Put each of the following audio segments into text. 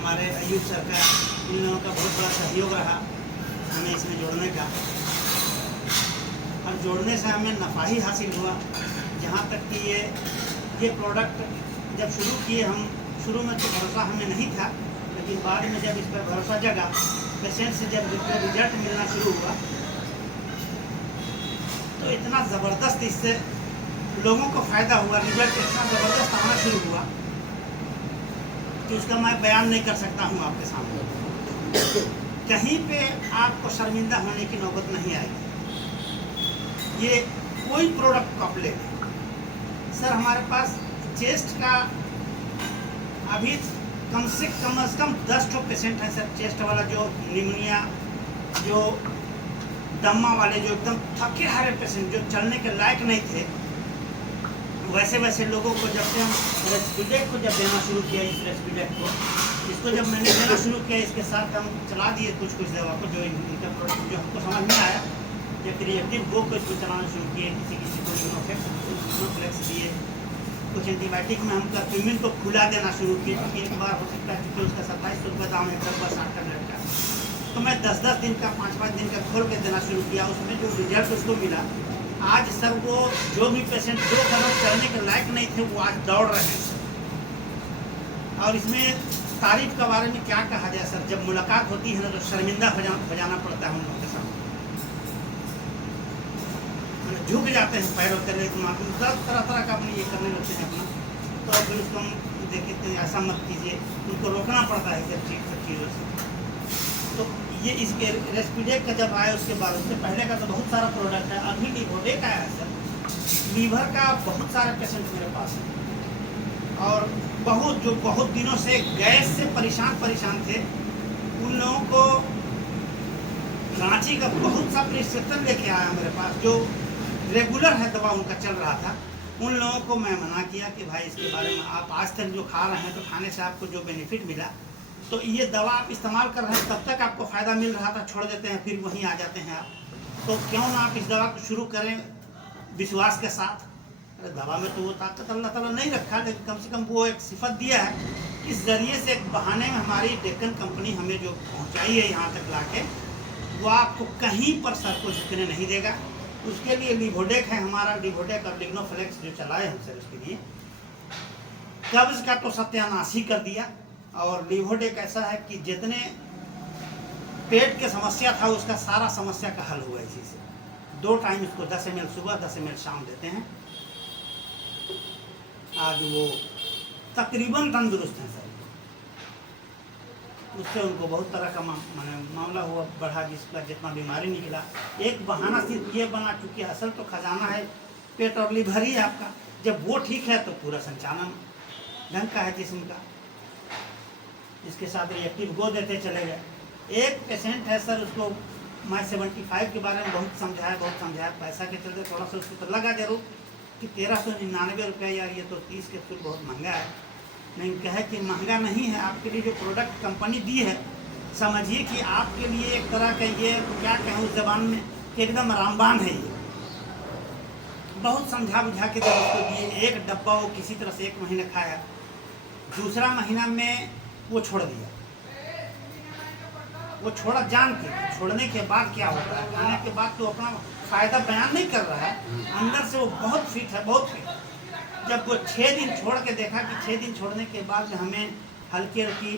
हमारे अयूब सर का, इन लोगों का बहुत बड़ा सहयोग रहा हमें इसमें जोड़ने का। और जोड़ने से हमें नफ़ा ही हासिल हुआ। जहाँ तक कि ये प्रोडक्ट जब शुरू किए हम, शुरू में तो भरोसा हमें नहीं था, लेकिन बाद में जब इस पर भरोसा जगा, पेशेंट से जब रिजल्ट मिलना शुरू हुआ तो इतना ज़बरदस्त इससे लोगों को फ़ायदा हुआ, रिजल्ट इतना ज़बरदस्त आना शुरू हुआ कि उसका मैं बयान नहीं कर सकता हूँ आपके सामने। कहीं पे आपको शर्मिंदा होने की नौबत नहीं आएगी। ये कोई प्रोडक्ट आप ले लें सर, हमारे पास चेस्ट का अभी कम से कम 10 पेशेंट हैं सर। चेस्ट वाला जो निमोनिया, जो दम्मा वाले, जो एकदम थके हारे पेशेंट, जो चलने के लायक नहीं थे, वैसे लोगों को जब से हम रेस्पिडेट को जब देना शुरू किया, इस रेस्पिडेट को, इसको जब मैंने देना शुरू किया, इसके साथ हम चला दिए कुछ दवा को, जो इनका प्रोडक्ट जो हमको समझ में आया, जब रिएक्टिव गो को इसको चलाना शुरू किए, किसी को इग्नोफ्लेक्स दिए, कुछ एंटीबायोटिक में हम कर्क्यूमिन को खुला देना शुरू किए, क्योंकि एक बार हो सकता है क्योंकि उसका 2700 रुपये दाम है, 10-60 टैबलेट का, तो मैं 10-10 दिन का, 5-5 दिन का खोल के देना शुरू किया। उसमें जो रिजल्ट उसको मिला, आज सर वो जो भी पेशेंट 2 कदम चलने के लायक नहीं थे, वो आज दौड़ रहे हैं सर। और इसमें तारीफ के बारे में क्या कहा जाए सर, जब मुलाकात होती है ना तो शर्मिंदा हो जाना पड़ता है उन लोगों के सामने, झुक जाते हैं पैरों तरह, तरह का अपने ये करने लगते हैं अपना। तो फिर उसको हम देखते हैं ऐसा मत कीजिए, उनको रोकना पड़ता है सब चीज़ों से। तो ये इसके रेस्पिडेट का जब आया, उसके बाद उससे पहले का तो बहुत सारा प्रोडक्ट है। अभी लिवोडेक आया है सर। लीवर का बहुत सारे पेशेंट मेरे पास हैं, और बहुत दिनों से गैस से परेशान थे। उन लोगों को रांची का बहुत सा प्रिस्क्रिप्शन लेके आया मेरे पास, जो रेगुलर है दवा उनका चल रहा था। उन लोगों को मैं मना किया कि भाई इसके बारे में आप आज तक जो खा रहे हैं, तो खाने से आपको जो बेनिफिट मिला, तो ये दवा आप इस्तेमाल कर रहे हैं, तब तक आपको फ़ायदा मिल रहा था, छोड़ देते हैं, फिर वहीं आ जाते हैं आप, तो क्यों ना आप इस दवा को शुरू करें विश्वास के साथ। अरे दवा में तो वो ताकत अल्लाह ताला नहीं रखा, लेकिन कम से कम वो एक सिफत दिया है। इस ज़रिए से एक बहाने में हमारी डेक्कन कंपनी हमें जो पहुँचाई है यहाँ तक ला के, वो आपको कहीं पर सर को झुकने नहीं देगा। उसके लिए लिवोडेक है हमारा, लिवोडेक और लिग्नोफ्लेक्स जो चलाए हम सर, उसके लिए कब्ज़ का तो सत्यानाश ही कर दिया। और लिवोडेक ऐसा है कि जितने पेट के समस्या था, उसका सारा समस्या का हल हुआ इसी से। 2 टाइम इसको 10 ml सुबह, 10 ml शाम देते हैं। आज वो तकरीबन तंदुरुस्त हैं सर। उससे उनको बहुत तरह का मामला हुआ, बढ़ा, जिसका जितना बीमारी निकला। एक बहाना सिर्फ ये बना, चूँकि असल तो खजाना है पेट और लीवर ही आपका। जब वो ठीक है तो पूरा संचालन ढंग का है जिस्म का। इसके साथ रिएक्टिव गो देते चले गए। एक पेशेंट है सर, उसको मैं 75 के बारे में बहुत समझाया, पैसा के चलते थोड़ा सा उसको तो लगा जरूर कि 1399 रुपये, यार ये तो 30 कैप्सूल बहुत महंगा है। नहीं कहे कि महंगा नहीं है, आपके लिए जो प्रोडक्ट कंपनी दी है, समझिए कि आपके लिए एक तरह का, ये क्या कहें उस ज़बान में, कि एकदम रामबाण है ये। बहुत समझा बुझा के जब उसको दिए, एक डब्बा वो किसी तरह से 1 महीने खाया, दूसरा महीना में वो छोड़ दिया। वो छोड़ा जान के, छोड़ने के बाद क्या होता है, खाने के बाद तो अपना फ़ायदा बयान नहीं कर रहा है, अंदर से वो बहुत फिट है, बहुत फिट। जब वो 6 दिन छोड़ के देखा कि 6 दिन छोड़ने के बाद हमें हल्की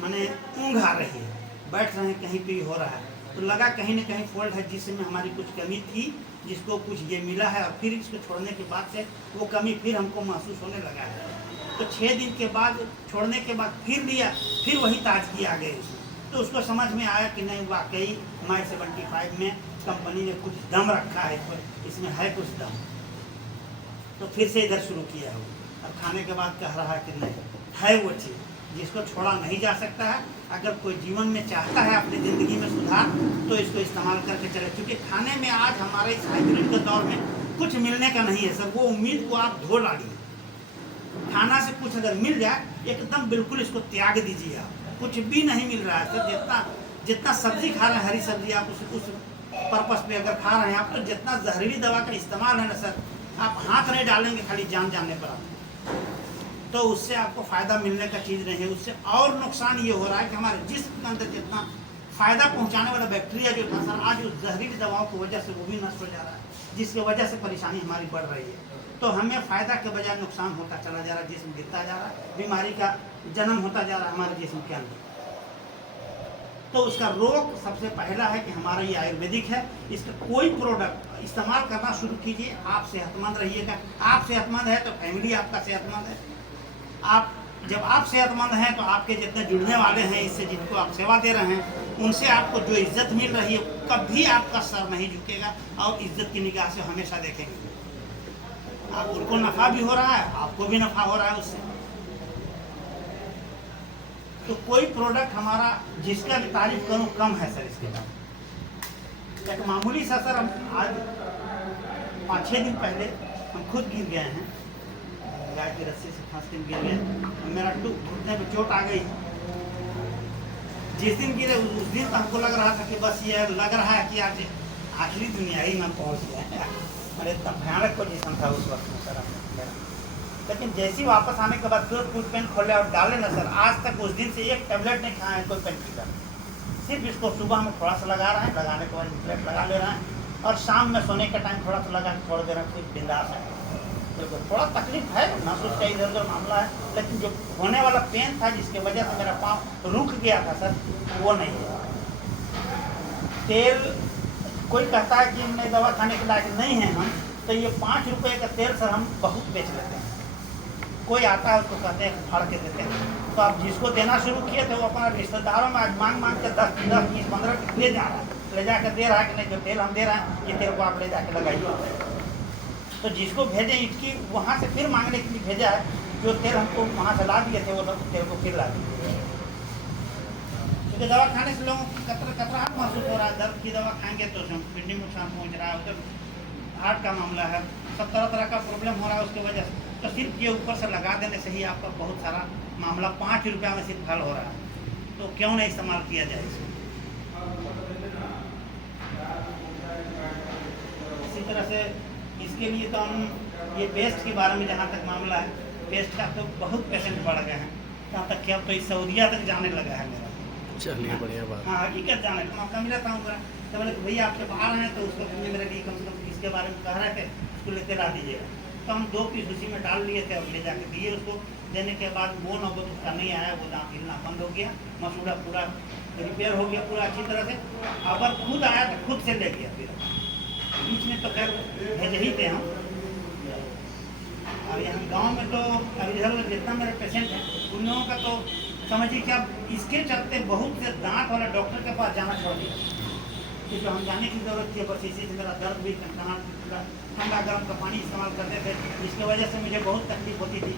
माने ऊँघ आ रही है, बैठ रहे हैं, कहीं पे हो रहा है, तो लगा कहीं ना कहीं फॉल्ट है, जिसमें हमारी कुछ कमी थी, जिसको कुछ ये मिला है। और फिर इसको छोड़ने के बाद से वो कमी फिर हमको महसूस होने लगा है। तो 6 दिन के बाद छोड़ने के बाद फिर लिया, फिर वही ताजगी आ गई उसमें। तो उसको समझ में आया कि नहीं, वाकई माई 75 में कंपनी ने कुछ दम रखा है, इसमें है कुछ दम। तो फिर से इधर शुरू किया है वो, और खाने के बाद कह रहा है कि नहीं है वो चीज़ जिसको छोड़ा नहीं जा सकता है। अगर कोई जीवन में चाहता है अपनी ज़िंदगी में सुधार, तो इसको इस्तेमाल करके चले। क्योंकि खाने में आज हमारे इस हाइब्रिड के दौर में कुछ मिलने का नहीं है सर, वो उम्मीद को आप धो डालिए। खाना से कुछ अगर मिल जाए, एकदम बिल्कुल इसको त्याग दीजिए आप। कुछ भी नहीं मिल रहा है सर, जितना सब्जी खा रहे हैं, हरी सब्जी, आप उस पर्पस पे अगर खा रहे हैं आप, तो जितना जहरीली दवा का इस्तेमाल है ना सर, आप हाथ नहीं डालेंगे खाली जान जानने पर आप। तो उससे आपको फ़ायदा मिलने का चीज़ नहीं है। उससे और नुकसान ये हो रहा है कि हमारे जिस्म के अंदर जितना फ़ायदा पहुंचाने वाला बैक्टीरिया जो था सर, आज उस जहरीली दवाओं की वजह से वो भी नष्ट हो जा रहा है, जिसकी वजह से परेशानी हमारी बढ़ रही है। तो हमें फ़ायदा के बजाय नुकसान होता चला जा रहा है, जिस्म गिरता जा रहा है, बीमारी का जन्म होता जा रहा है हमारे जिस्म के अंदर। तो उसका रोग सबसे पहला है कि हमारा ये आयुर्वेदिक है। इसका कोई प्रोडक्ट इस्तेमाल करना शुरू कीजिए, आप सेहतमंद रहिएगा। आप सेहतमंद है तो फैमिली आपका सेहतमंद है। आप जब आप सेहतमंद हैं तो आपके जितने जुड़ने वाले हैं इससे, जिनको आप सेवा दे रहे हैं, उनसे आपको जो इज्जत मिल रही है, कभी आपका सर नहीं झुकेगा और इज्जत की निगाह से हमेशा देखेंगे। आप उनको नफ़ा भी हो रहा है, आपको भी नफ़ा हो रहा है उससे। तो कोई प्रोडक्ट हमारा जिसका भी तारीफ करूं कम है सर। इसके बाद एक मामूली सा सर, हम आज 5-6 दिन पहले हम खुद गिर गए हैं, गाय की रस्सी से फंस के गिर गए। मेरा घुटने पे चोट आ गई। जिस दिन गिरे उस दिन तो हमको लग रहा था कि बस ये लग रहा है कि आज आखिरी दुनिया ही में पहुंच गए। और इतना भयानक पोजीशन था उस वक्त में सर मेरा। लेकिन जैसे ही वापस आने के बाद फिर टूथ पेन खोले और डाले ना सर, आज तक उस दिन से एक टेबलेट नहीं खाए हैं कोई पेन किलर। सिर्फ इसको सुबह में थोड़ा सा लगा रहे हैं, लगाने के बाद इंप्लेट लगा ले रहे हैं, और शाम में सोने के टाइम थोड़ा सा लगा के छोड़ दे रहे हैं। फिर बिंदास है। बिल्कुल थोड़ा तकलीफ है, महसूस का इधर उधर मामला है, लेकिन जो होने वाला पेन था जिसकी वजह से मेरा पाँव रुक गया था सर, वो नहीं है। तेल कोई कहता है कि मैं दवा खाने के लायक नहीं है हम, तो ये 5 रुपये का तेल सर हम बहुत बेच लेते हैं। कोई आता है उसको कहते हैं फाड़ के देते हैं। तो आप जिसको देना शुरू किए थे वो अपना रिश्तेदारों में आज मांग के 10, 20, 15 ले जा रहा है, ले जाकर दे रहा है कि नहीं जो तेल हम दे रहे हैं ये तेल को आप ले जाके लगाइए। तो जिसको भेजे इसकी वहाँ से फिर मांगने के लिए भेजा है, जो तेल हमको वहाँ से ला दिए थे वो तेल को फिर ला दिए। क्योंकि दवा खाने से लोगों को कतराहट महसूस हो रहा है। दर्द की दवा खाएंगे तो किडनी में नुकसान पहुँच रहा है, उधर हार्ट का मामला है, सब तरह का प्रॉब्लम हो रहा है उसकी वजह से। तो सिर्फ ये ऊपर से लगा देने से ही आपका बहुत सारा मामला 5 रुपया में सिर्फ हल हो रहा है। तो क्यों नहीं इस्तेमाल किया जाए इसको। इसी तरह से इसके लिए तो हम ये पेस्ट के बारे में जहाँ तक मामला है, पेस्ट का तो बहुत पेशेंट बढ़ गए हैं, यहाँ तक कि अब तो इस सऊदीया तक जाने लगा है मेरा। चलिए बढ़िया बात। हाँ, हकीकत जाने का मौका मिला था उनका। तो बोले भैया आपके बाहर हैं तो उसको मेरे लिए कम से कम इसके बारे में कह रहे थे, उसको लेते ला दीजिएगा। तो हम 2 पीस उसी में डाल लिए थे और ले जाके दिए उसको। देने के बाद वो नौबत उसका नहीं आया, वो दांत हिलना बंद हो गया, मसूड़ा पूरा रिपेयर हो गया पूरा अच्छी तरह से। अगर खुद आया तो खुद से ले गया। फिर बीच में तो खैर भेजे ही थे हम। और यहाँ गांव में तो अभी इधर जितना मेरे पेशेंट हैं उन लोगों का तो समझिए कि अब इसके चलते बहुत से दांत वाला डॉक्टर के पास जाना छोड़ दिया, क्योंकि हम जाने की ज़रूरत थी। बस इसी से मेरा दर्द भी ठंडा गर्म का पानी इस्तेमाल करते थे, इसकी वजह से मुझे बहुत तकलीफ होती थी।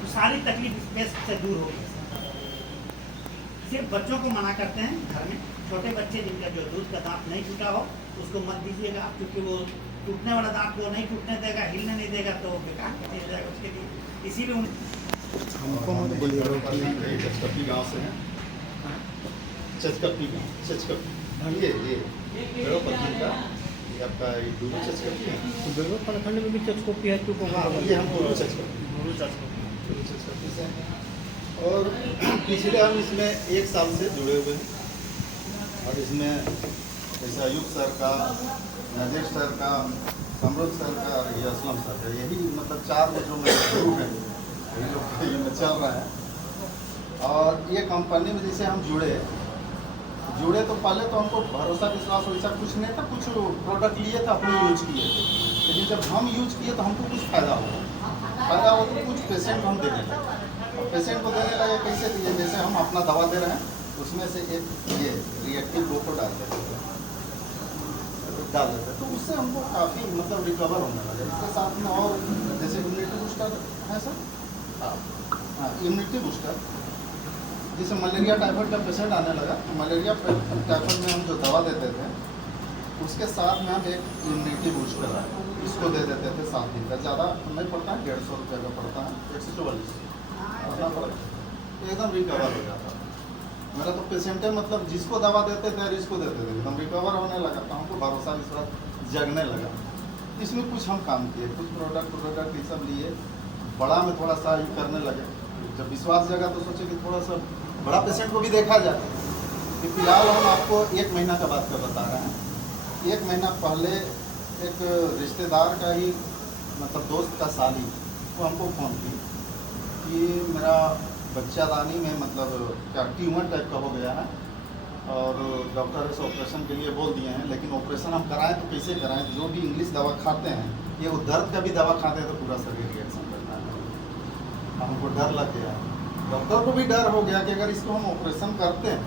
तो सारी तकलीफ इस पेस्ट से दूर हो गई। सिर्फ बच्चों को मना करते हैं घर में, छोटे बच्चे जिनका जो दूध का दांत नहीं टूटा हो उसको मत दीजिएगा, क्योंकि वो टूटने वाला दांत वो नहीं टूटने देगा, हिलने नहीं देगा, तो बेकार हो जाएगा उसके लिए। इसीलिए हमको मत बोलिए। चचकप्पी गाँव से हैं, चचकप्पी गाँव, चचकप्पी ये बड़ो पत्नी का ये आपका ये दूर चचकप्पी है। तो बेलवा प्रखंड में भी चचकप्पी है तो ये हम दूर चचकप्पी से हैं। और पिछले हम इसमें 1 साल से जुड़े हुए हैं। और इसमें जैसे अयूब सर का, नजीर सर का, समरुद सर का और ये असलम सर का, यही मतलब 4 जो मेरे ग्रुप हैं यही लोग ये में चल रहा है। और ये कंपनी में जैसे हम जुड़े तो पहले तो हमको भरोसा विश्वास वैसा कुछ नहीं था। कुछ प्रोडक्ट लिए थे, अपने यूज किए थे, लेकिन जब हम यूज किए तो हमको कुछ फ़ायदा हुआ तो कुछ पेशेंट हम देने लगे। और पेशेंट को देने लगे कैसे दिए, जैसे हम अपना दवा दे रहे हैं उसमें से एक ये रिएक्टिव ग्लूको डाल देते तो उससे हमको काफ़ी मतलब रिकवर होने लगा। इसके साथ में और जैसे इम्यूनिटी बूस्टर है सर, हाँ इम्यूनिटी बूस्टर, जैसे मलेरिया टाइफाइड का पेशेंट आने लगा, मलेरिया टाइफाइड में हम जो दवा देते थे उसके साथ में हम एक इम्यूनिटी बूस्टर है, इसको दे देते थे 7 दिन का। ज़्यादा नहीं पड़ता है, 150 रुपये का पड़ता है, 144 पड़ता पड़ता, तो एकदम रिकवर हो जाता है। मेरा तो पेशेंट है मतलब जिसको दवा देते थे और इसको देते थे एकदम रिकवर होने लगा। तो हमको भरोसा विश्वास जगने लगा। इसमें कुछ हम काम किए, कुछ प्रोडक्ट ये सब लिए बड़ा में थोड़ा सा ये करने लगे। जब विश्वास जगा तो सोचे कि थोड़ा सा बड़ा पेशेंट को भी देखा जाए। कि फिलहाल हम आपको 1 महीना का बात कर बता रहे हैं। 1 महीना पहले एक रिश्तेदार का ही मतलब दोस्त का साली वो हमको फ़ोन की कि मेरा बच्चादानी में मतलब क्या ट्यूमर टाइप का हो गया है और डॉक्टर ऐसे ऑपरेशन के लिए बोल दिए हैं, लेकिन ऑपरेशन हम कराएं तो कैसे कराएं? जो भी इंग्लिश दवा खाते हैं ये वो दर्द का भी दवा खाते हैं तो पूरा शरीर रिएक्शन करता है। हमको डर लग गया, डॉक्टर को भी डर हो गया कि अगर इसको हम ऑपरेशन करते हैं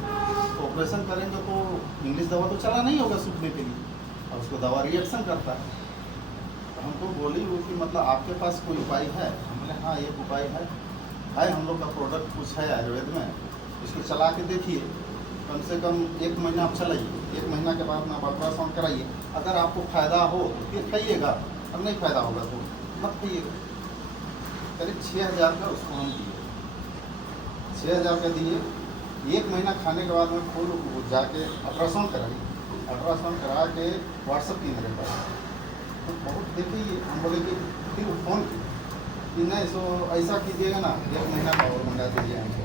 तो ऑपरेशन करेंगे तो इंग्लिश दवा तो चला नहीं होगा सूखने के लिए और उसको दवा रिएक्शन करता है। तो हमको बोली वो कि मतलब आपके पास कोई उपाय है? हमने हाँ एक उपाय है हम लोग का प्रोडक्ट कुछ है आयुर्वेद में, इसको चला के देखिए, कम से कम 1 महीना आप चलाइए, 1 महीना के बाद में आप अल्ट्रासाउंड कराइए, अगर आपको फ़ायदा हो तो फिर खाइएगा, और नहीं फ़ायदा होगा तो मत खाइएगा। करीब 6,000 का उसको हम दिए, 6,000 का दिए। 1 महीना खाने के बाद में फुल वो जाके अल्ट्रासाउंड कराइए, अल्ट्रासाउंड करा के व्हाट्सअप की मेरे पास तो बहुत देखिए। हम बोले कि फिर वो फ़ोन कि नहीं सो ऐसा कीजिएगा ना, 1 महीना का और मंगा दीजिए हमको।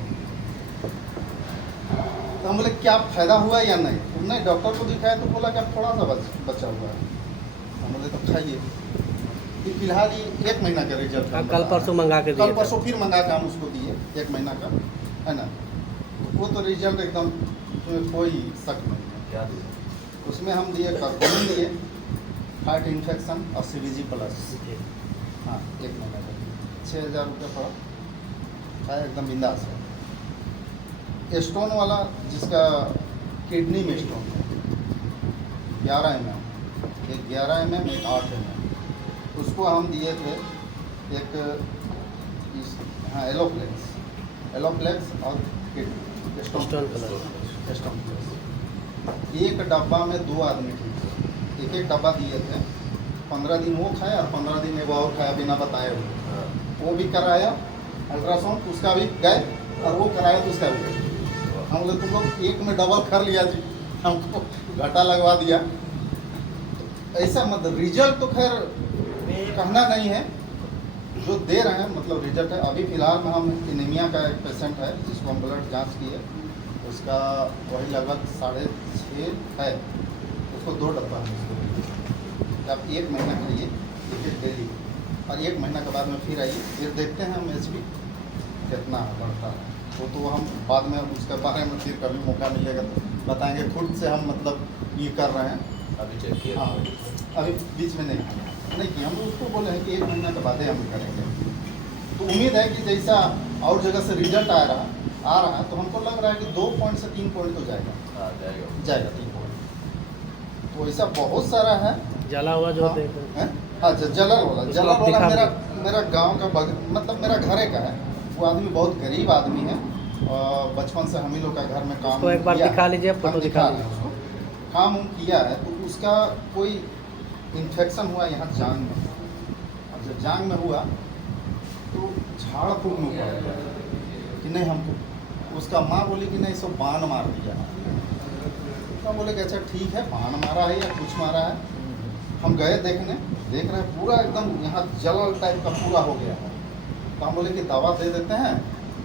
तो हम बोले क्या फ़ायदा हुआ या नहीं? तो नहीं, डॉक्टर को दिखाया तो बोला कि थोड़ा सा बचा हुआ है। हम बोले तो खाइए। फिर फिलहाल ये 1 महीना का रिजल्ट कल परसों मंगा के कल परसों फिर मंगा के हम उसको दिए 1 महीना का, है ना। वो तो रिजल्ट एकदम कोई शक नहीं है। क्या दिया? उसमें हम दिए कर्कुमिन दिए, हार्ट इन्फेक्शन और CBG प्लस। हाँ 1 महीना का 6,000 रुपये पड़ा, है एकदम बिंदास है। स्टोन वाला जिसका किडनी में स्टोन है 11 mm, एक 11 mm एक 8 mm, उसको हम दिए थे एक हाँ एलोफ्लेक्स और किडनी स्टोन प्लस। एक डब्बा में 2 आदमी ठीक, एक डब्बा दिए थे। 15 दिन वो खाया और 15 दिन वो और खाया बिना बताए हुए। वो भी कराया अल्ट्रासाउंड, उसका भी गए, और वो कराया तो उसका भी गए। हम लोग तुम लोग एक में डबल कर लिया जी, हमको घाटा लगवा दिया। ऐसा मतलब रिजल्ट तो खैर कहना नहीं है, जो दे रहे हैं मतलब रिजल्ट है। अभी फिलहाल में हम एनीमिया का एक पेशेंट है जिसको हम ब्लड जांच किए, उसका वही लगभग 6.5 है, उसको 2 डब्बा है उसको। आप 1 महीना खाइए एक डेली, और 1 महीना के बाद में फिर आइए, फिर देखते हैं हम HP कितना बढ़ता है। वो तो हम बाद में उसके बारे में फिर कभी मौका मिलेगा तो बताएंगे। खुद से हम मतलब ये कर रहे हैं। अभी चेक किया? हाँ अभी बीच में नहीं किया, हम उसको बोले हैं कि 1 महीना के बाद ही हम करेंगे। तो उम्मीद है कि जैसा और जगह से रिजल्ट आ रहा है तो हमको लग रहा है कि 2 पॉइंट से 3 पॉइंट तो जाएगा 3 पॉइंट। तो ऐसा बहुत सारा है जला हुआ जो हाँ जलल वाला मेरा गांव का मतलब मेरा घरे का है। वो आदमी बहुत गरीब आदमी है और बचपन से हम ही लोग का घर में काम उसको एक बार दिखा लीजिए, फोटो दिखा लीजिए। उसको काम किया है तो उसका कोई इन्फेक्शन हुआ यहाँ जांग में, और जब जांग में हुआ तो झाड़ फूक में हुआ कि नहीं हमको। उसका माँ बोली कि नहीं सब बाण मार दिया। तो बोले कि अच्छा ठीक है, बाण मारा है या कुछ मारा है। हम गए देख रहे हैं पूरा एकदम यहाँ जलल टाइप का पूरा हो गया है। तो हम बोले कि दवा दे देते हैं,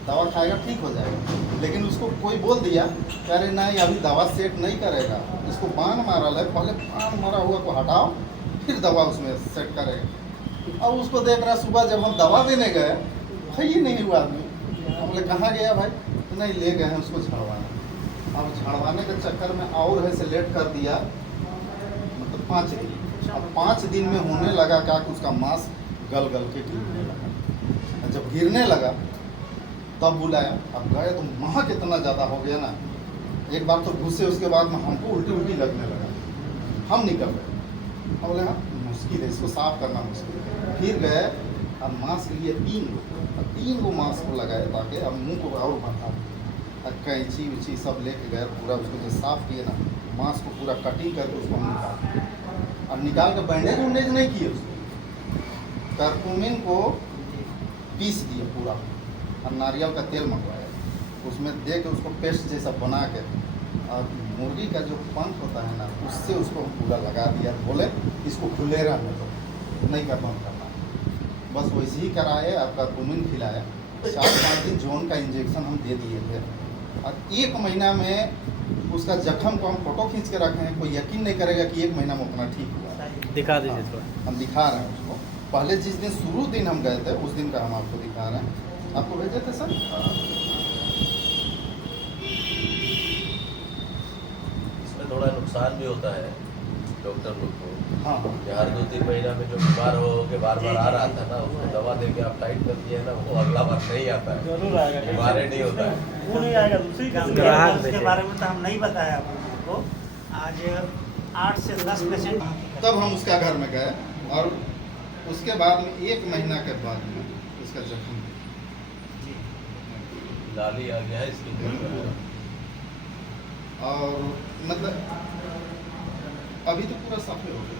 दवा खाएगा ठीक हो जाएगा। लेकिन उसको कोई बोल दिया कि अरे नहीं अभी दवा सेट नहीं करेगा, इसको बाण मारा है, पहले बाण मारा हुआ को हटाओ फिर दवा उसमें सेट करेगा। अब उसको देख रहा सुबह जब हम दवा देने गए भाई नहीं हुआ आदमी। हम बोले कहाँ गया भाई? तो नहीं ले गए हैं उसको झड़वाने। अब झड़वाने के चक्कर में और है से लेट कर दिया मतलब 5 दिन। अब 5 दिन में होने लगा क्या कि उसका मांस गल के गिरने लगा। जब गिरने लगा तब बुलाया, अब गए तो महक इतना ज़्यादा हो गया ना। एक बार तो घुसे, उसके बाद में हमको उल्टी लगने लगा। हम निकल गए, हम बोले हाँ मुश्किल है, इसको साफ करना मुश्किल है। फिर गए और मास्क लिए 3 गो मास्क को लगाए ताकि अब मुँह को और बढ़ा, और कैंची उची सब लेके गए पूरा उसको जो साफ किए ना, मास्क को पूरा कटिंग करके उसको हम निकाल, और निकाल के बैंडेज उंडेज नहीं किए उसको। कर्कुमिन को पीस दिए पूरा और नारियल का तेल मंगवाया, उसमें दे के उसको पेस्ट जैसा बना के, और मुर्गी का जो पंख होता है ना उससे उसको पूरा लगा दिया। बोले इसको खुले रहने दो, नहीं करना करना। बस वैसे ही कराए, आपका कुमिन खिलाया, 4-5 दिन जॉन का इंजेक्शन हम दे दिए थे, और 1 महीना में उसका जख्म को हम फोटो खींच के रखे हैं। कोई यकीन नहीं करेगा कि 1 महीना में उतना ठीक हुआ। दिखा दीजिए थोड़ा। हम दिखा रहे हैं उसको। पहले जिस दिन शुरू दिन हम गए थे, उस दिन का हम आपको दिखा रहे हैं। आपको भेजे थे सर? इसमें थोड़ा नुकसान भी होता है डॉक्टर लोग को। हाँ हाँ। कि हर 2-3 महीना में जो बीमार हो के बार बार आ रहा था ना, उसको दवा दे के आप टाइट कर दिए ना, वो अगला बार नहीं आता है, जरूर आएगा। बीमारी नहीं होता है। वो नहीं आएगा, दूसरी ग्राहक उसके बेचे। बारे में तो हम नहीं बताया आप लोगों को। आज 8 से 10 पेशेंट तब हम उसका घर में गए, और उसके बाद में 1 महीना के बाद में उसका जख्म लाली आ गया है इसकी। और मतलब अभी तो पूरा साफे हो गया।